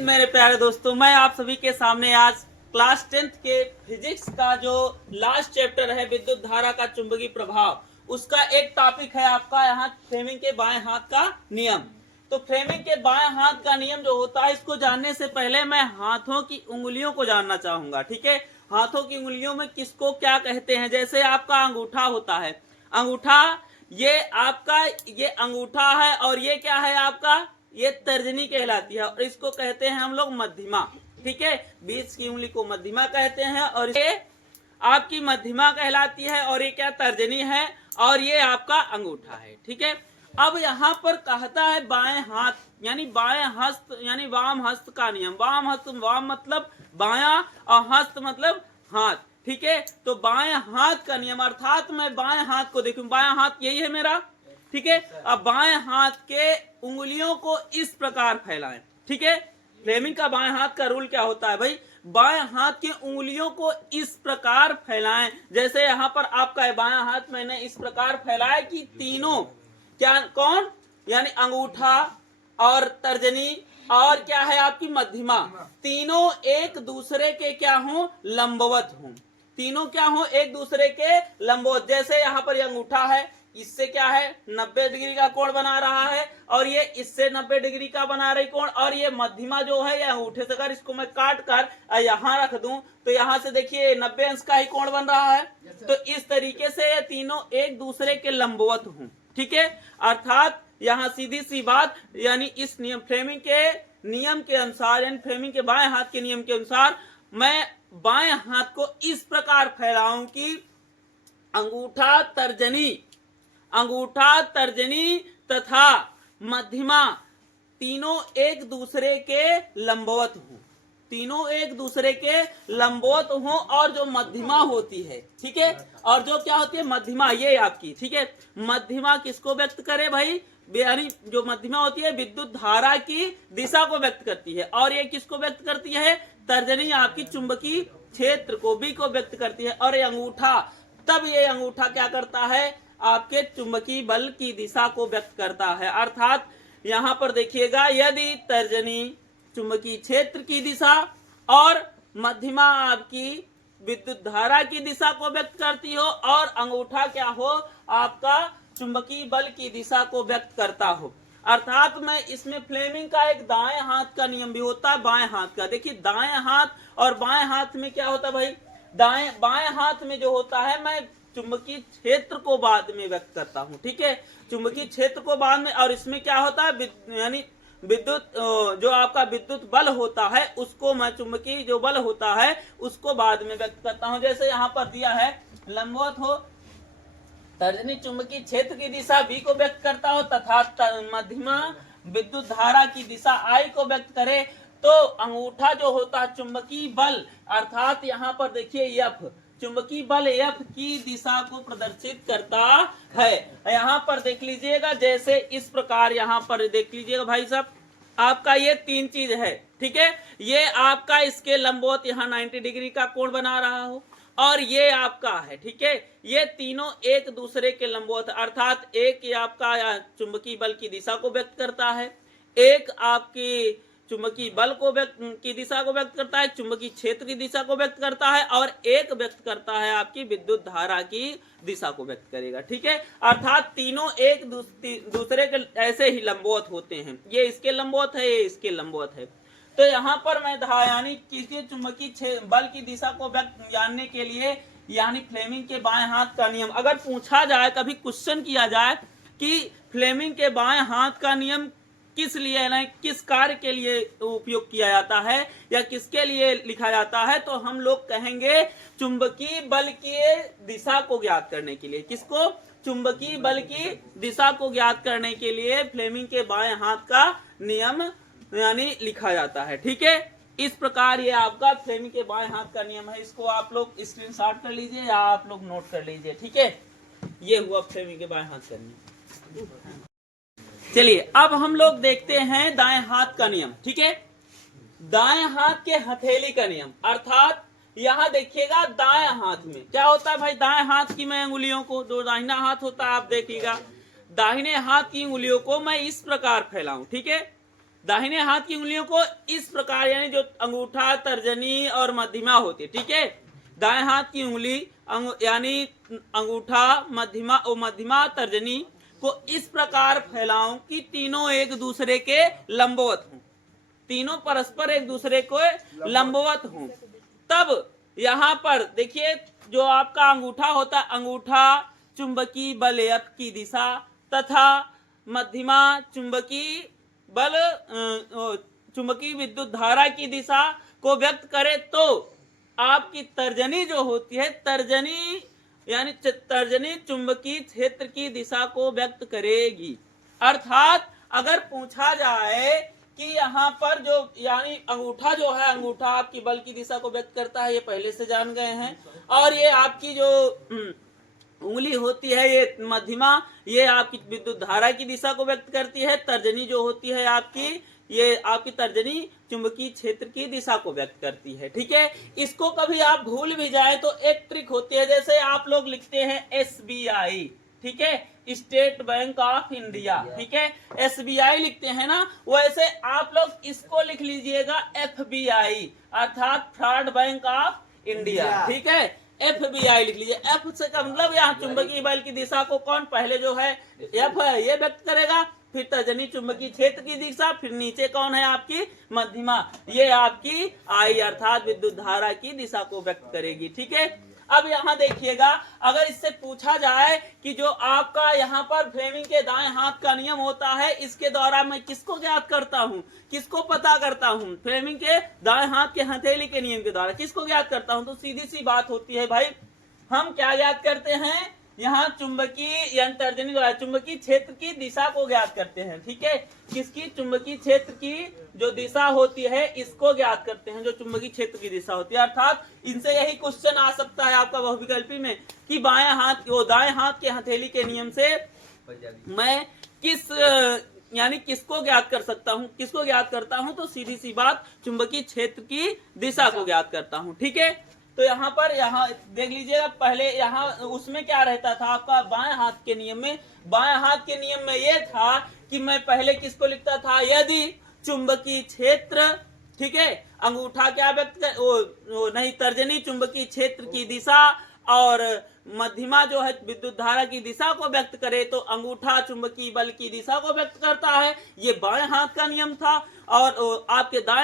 हिंद मेरे प्यारे दोस्तों, मैं आप सभी के सामने आज क्लास 10th के फिजिक्स का जो लास्ट चैप्टर है विद्युत धारा का चुंबकीय प्रभाव, उसका एक टॉपिक है आपका यहाँ फ्लेमिंग के बाएं हाथ का नियम। तो फ्लेमिंग के बाएं हाथ का नियम जो होता है, इसको जानने से पहले मैं हाथों की उंगलियों को जानना चाहूंगा। ठीक है, हाथों की उंगलियों में किसको क्या कहते हैं। जैसे आपका अंगूठा होता है, अंगूठा ये आपका ये अंगूठा है और ये क्या है आपका, ये तर्जनी कहलाती है और इसको कहते हैं हम लोग मध्यमा। ठीक है, बीच की उंगली को मध्यमा कहते हैं और ये आपकी मध्यमा कहलाती है और ये क्या, तर्जनी है और ये आपका अंगूठा है। ठीक है, अब यहाँ पर कहता है बाएं हाथ यानी बाएं हस्त यानी वाम हस्त का नियम। वाम हस्त, वाम मतलब बायां और हस्त मतलब हाथ। ठीक है, तो बाएं हाथ का नियम अर्थात मैं बाएं हाथ को देखूं, बायां हाथ यही है मेरा। ठीक है, अब बाएं हाथ के उंगलियों को इस प्रकार फैलाएं। ठीक है, फ्लेमिंग का बाएं हाथ का रूल क्या होता है भाई, बाएं हाथ की उंगलियों को इस प्रकार फैलाएं। जैसे यहाँ पर आपका बायां हाथ मैंने इस प्रकार फैलाया कि तीनों क्या, कौन, यानी अंगूठा और तर्जनी और क्या है आपकी मध्यमा, तीनों एक दूसरे के क्या हो, लंबवत हो। तीनों क्या हो, एक दूसरे के लंबवत। जैसे यहाँ पर अंगूठा है, इससे क्या है 90 डिग्री का कोण बना रहा है और ये इससे 90 डिग्री का बना रही कोण, और ये मध्यमा जो है या अंगूठे से अगर इसको मैं काट कर यहाँ रख दूं तो यहाँ से देखिए 90 अंश का ही कोण बन रहा है। तो इस तरीके से ये तीनों एक दूसरे के लंबवत हों। ठीक है, अर्थात यहाँ सीधी सी बात, यानी इस नियम फ्लेमिंग के नियम के अनुसार, यानी फ्लेमिंग के बाएं हाथ के नियम के अनुसार मैं बाएं हाथ को इस प्रकार फैलाऊं कि अंगूठा तर्जनी तथा मध्यमा तीनों एक दूसरे के लंबवत हो, तीनों एक दूसरे के लंबवत हो। और जो मध्यमा होती है, ठीक है, और जो क्या होती है मध्यमा, ये आपकी, ठीक है, मध्यमा किसको व्यक्त करे भाई, यानी जो मध्यमा होती है विद्युत धारा की दिशा को व्यक्त करती है। और ये किसको व्यक्त करती है, तर्जनी आपकी चुंबकीय क्षेत्र को भी को व्यक्त करती है। और ये अंगूठा, तब ये अंगूठा क्या करता है, आपके चुंबकीय बल की दिशा को व्यक्त करता है। अर्थात यहाँ पर देखिएगा, यदि तर्जनी चुंबकीय क्षेत्र की दिशा और मध्यमा आपकी विद्युत धारा की दिशा को व्यक्त करती हो और अंगूठा क्या हो, आपका चुंबकीय बल की दिशा को व्यक्त करता हो। अर्थात मैं इसमें फ्लेमिंग का एक दाएं हाथ का नियम भी होता है, बाएं हाथ का। देखिए दाएं हाथ और बाएं हाथ में क्या होता है भाई, बाएं हाथ में जो होता है मैं चुंबकीय क्षेत्र को बाद में व्यक्त करता हूं। ठीक है, चुंबकीय क्षेत्र को बाद में, और इसमें क्या होता है यानी विद्युत जो आपका विद्युत बल होता है उसको मैं, चुंबकीय जो बल होता है उसको बाद में व्यक्त करता हूं। जैसे यहाँ पर दिया है लंबवत हो, तर्जनी चुंबकीय क्षेत्र की दिशा V को व्यक्त करता हो तथा मध्यमा विद्युत धारा की दिशा I को व्यक्त करे, तो अंगूठा जो होता है चुंबकीय बल, अर्थात यहाँ पर देखिए F, चुंबकीय बल F की दिशा को प्रदर्शित करता है। यहाँ पर देख लीजिएगा, जैसे इस प्रकार यहाँ पर देख लीजिएगा भाई साहब, आपका ये तीन चीज है। ठीक है, ये आपका इसके लंबवत यहाँ 90 डिग्री का कोण बना रहा हो और ये आपका है। ठीक है, ये तीनों एक दूसरे के लंबवत, अर्थात एक ये आपका चुंबकीय बल की दिशा को व्यक्त करता है, एक आपकी चुंबकीय बल को की दिशा को व्यक्त करता है, चुंबकीय क्षेत्र की दिशा को व्यक्त करता है, और एक व्यक्त करता है आपकी विद्युत धारा की दिशा को व्यक्त करेगा। ठीक है, अर्थात तीनों एक दूसरे के ऐसे ही लंबवत होते हैं, ये इसके लंबवत है, ये इसके लंबवत है। तो यहाँ पर मैं यानी किसी चुंबकीय बल की दिशा को व्यक्त जानने के लिए, यानी फ्लेमिंग के बाएं हाथ का नियम अगर पूछा जाए, कभी क्वेश्चन किया जाए कि फ्लेमिंग के बाएं हाथ का नियम किस लिए, ना किस कार्य के लिए उपयोग किया जाता है या किसके लिए लिखा जाता है, तो हम लोग कहेंगे चुंबकीय बल की दिशा को ज्ञात करने के लिए। किसको, चुंबकीय बल की दिशा को ज्ञात करने के लिए फ्लेमिंग के बाएं हाथ का नियम यानी लिखा जाता है। ठीक है, इस प्रकार ये आपका फ्लेमिंग के बाएं हाथ का नियम है। इसको आप लोग स्क्रीनशॉट कर लीजिए या आप लोग नोट कर लीजिए। ठीक है, ये हुआ फ्लेमिंग के बाएं हाथ का नियम। चलिए अब हम लोग देखते हैं दाएं हाथ का नियम। ठीक है, दाएं हाथ के हथेली का नियम, अर्थात यहाँ देखिएगा दाएं हाथ में क्या होता है भाई, दाएं हाथ की मैं उंगलियों को, जो दाहिना हाथ होता है आप देखिएगा, दाहिने हाथ की उंगलियों को मैं इस प्रकार फैलाऊं। ठीक है, दाहिने हाथ की उंगलियों को इस प्रकार, यानी जो अंगूठा, तर्जनी और मध्यमा होती है, ठीक है, दाएं हाथ की उंगली यानी अंगूठा, मध्यमा और मध्यमा तर्जनी को इस प्रकार फैलाऊं कि तीनों एक दूसरे के लंबवत हों, तीनों परस्पर एक दूसरे को लंबवत हों। तब यहां पर देखिए, जो आपका अंगूठा होता, अंगूठा चुंबकीय बल F की दिशा तथा मध्यमा चुंबकीय बल चुंबकीय विद्युत धारा की दिशा को व्यक्त करे, तो आपकी तर्जनी जो होती है, तर्जनी यानी तर्जनी चुंबकीय क्षेत्र की दिशा को व्यक्त करेगी। अर्थात अगर पूछा जाए कि यहाँ पर जो यानी अंगूठा जो है, अंगूठा आपकी बल की दिशा को व्यक्त करता है, ये पहले से जान गए हैं, और ये आपकी जो उंगली होती है, ये मध्यमा, ये आपकी विद्युत धारा की दिशा को व्यक्त करती है। तर्जनी जो होती है आपकी, ये आपकी तर्जनी चुंबकीय क्षेत्र की दिशा को व्यक्त करती है, ठीक है। इसको कभी आप भूल भी जाए तो एक ट्रिक होती है, जैसे आप लोग लिखते हैं SBI, ठीक है, स्टेट बैंक ऑफ इंडिया, ठीक है, SBI लिखते हैं ना, वैसे आप लोग इसको लिख लीजिएगा FBI, अर्थात फ्रॉड बैंक ऑफ इंडिया, ठीक है, FBI लिख लीजिए। F से का मतलब यहाँ चुंबकीय बल की दिशा को कौन पहले जो है F है ये व्यक्त करेगा, फिर तर्जनी चुंबकीय क्षेत्र की दिशा, फिर नीचे कौन है आपकी मध्यमा, ये आपकी I अर्थात विद्युत धारा की दिशा को व्यक्त करेगी, ठीक है। अब यहाँ देखिएगा, अगर इससे पूछा जाए कि जो आपका यहाँ पर फ्लेमिंग के दाएं हाथ का नियम होता है, इसके द्वारा मैं किसको ज्ञात करता हूँ, किसको पता करता हूँ, फ्लेमिंग के दाएं हाथ के हथेली के नियम के द्वारा किसको ज्ञात करता हूँ, तो सीधी सी बात होती है भाई, हम क्या ज्ञात करते हैं, यहाँ चुंबकीय यानी तर्जनी द्वारा चुंबकीय क्षेत्र की दिशा को ज्ञात करते हैं, ठीक है, किसकी, चुंबकीय क्षेत्र की जो दिशा होती है इसको ज्ञात करते हैं, जो चुंबकीय क्षेत्र की दिशा होती है। अर्थात इनसे यही क्वेश्चन आ सकता है आपका बहुविकल्पी में कि बाएं हाथ वो दाएं हाथ के हथेली के नियम से मैं किस यानी किसको ज्ञात कर सकता हूँ, किसको ज्ञात करता हूँ, तो सीधी सी बात चुंबकीय क्षेत्र की दिशा को ज्ञात करता हूँ, ठीक है। तो यहाँ पर यहाँ देख लीजिएगा, पहले यहाँ उसमें क्या रहता था आपका बाएं हाथ के नियम में, बाएं हाथ के नियम में ये था कि मैं पहले किसको लिखता था, यदि चुंबकीय क्षेत्र, ठीक है, अंगूठा क्या व्यक्त कर वो नहीं, तर्जनी चुंबकीय क्षेत्र की दिशा और मध्यमा जो है विद्युत धारा की दिशा को व्यक्त करे, तो अंगूठा चुंबकीय बल की दिशा को व्यक्त करता है, ये बाएं हाथ का नियम था। और आपके दाएं